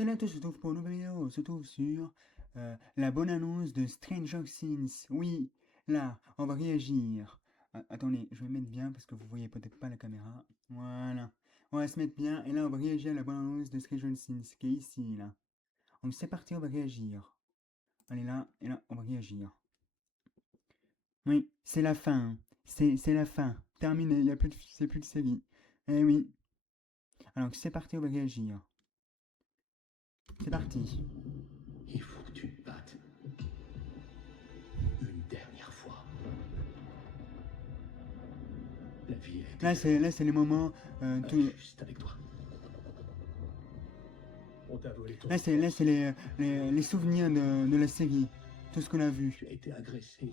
Salut à tous, on se retrouve pour une nouvelle vidéo. On se trouve sur la bonne annonce de Stranger Things. Oui, là, on va réagir. Attendez, je vais me mettre bien parce que vous voyez peut-être pas la caméra. Voilà. On va se mettre bien et là, on va réagir à la bonne annonce de Stranger Things qui est ici, là. Donc c'est parti, on va réagir. Allez là, et là, on va réagir. Oui, c'est la fin. C'est la fin. Terminé, il y a plus de, c'est plus de série. Eh oui. Alors c'est parti, on va réagir. C'est parti. Il faut que tu te battes. Une dernière fois. La vie a été Là c'est les moments tout. injuste avec toi. On t'a volé ton Là, c'est les souvenirs de la série. Tout ce qu'on a vu. Tu as été agressé,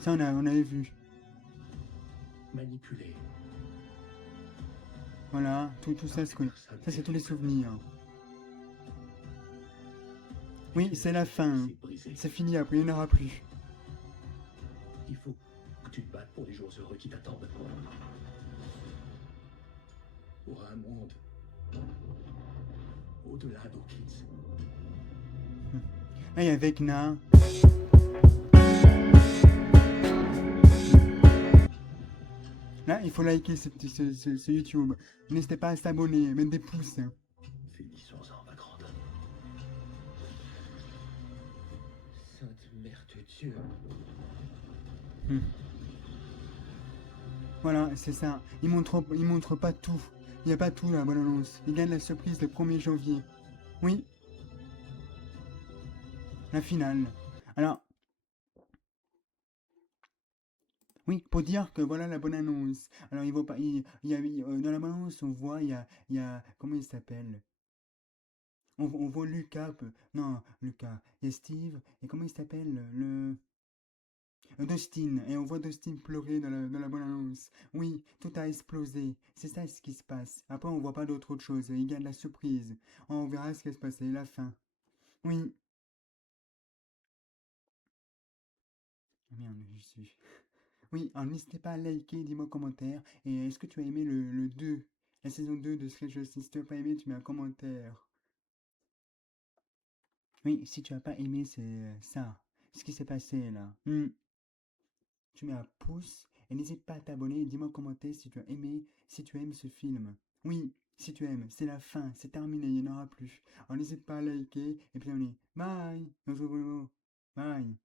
Ça, on avait vu. manipulé. Voilà, tout ça, ça c'est tous les souvenirs. Oui, c'est la fin. C'est brisé. C'est fini, après il n'y en aura plus. Il faut que tu te battes pour les jours heureux qui t'attendent. Pour un monde au-delà d'Hawkins. Là, il y a Vecna. Là, il faut liker ce YouTube. N'hésitez pas à s'abonner, mettre des pouces. Finissons-en, ma grande. Sainte Mère de Dieu. Voilà, c'est ça. Il montre pas tout. Il n'y a pas tout là, bonne annonce. Il gagne la surprise le 1er janvier. Oui, la finale. Alors, oui, pour dire que voilà la bonne annonce. Alors, il vaut pas, dans la bonne annonce, on voit, comment il s'appelle? On voit Lucas, non, Lucas, il y a Steve, et comment il s'appelle? Dustin, et on voit Dustin pleurer dans la bonne annonce. Oui, tout a explosé, c'est ça ce qui se passe. Après, on voit pas d'autre chose, il garde la surprise. On verra ce qui va se passer, la fin. Oui. Ah merde, je suis. Oui, alors n'hésitez pas à liker, dis-moi en commentaire. Et est-ce que tu as aimé le 2, la saison 2 de Stranger Things? Si tu n'as pas aimé, tu mets un commentaire. Oui, si tu n'as pas aimé, c'est ça. Ce qui s'est passé là. Tu mets un pouce et n'hésite pas à t'abonner et dis-moi en commentaire si tu as aimé, si tu aimes ce film. Oui, si tu aimes, c'est la fin, c'est terminé, il n'y en aura plus. Alors n'hésite pas à liker et puis on est bye. Bye.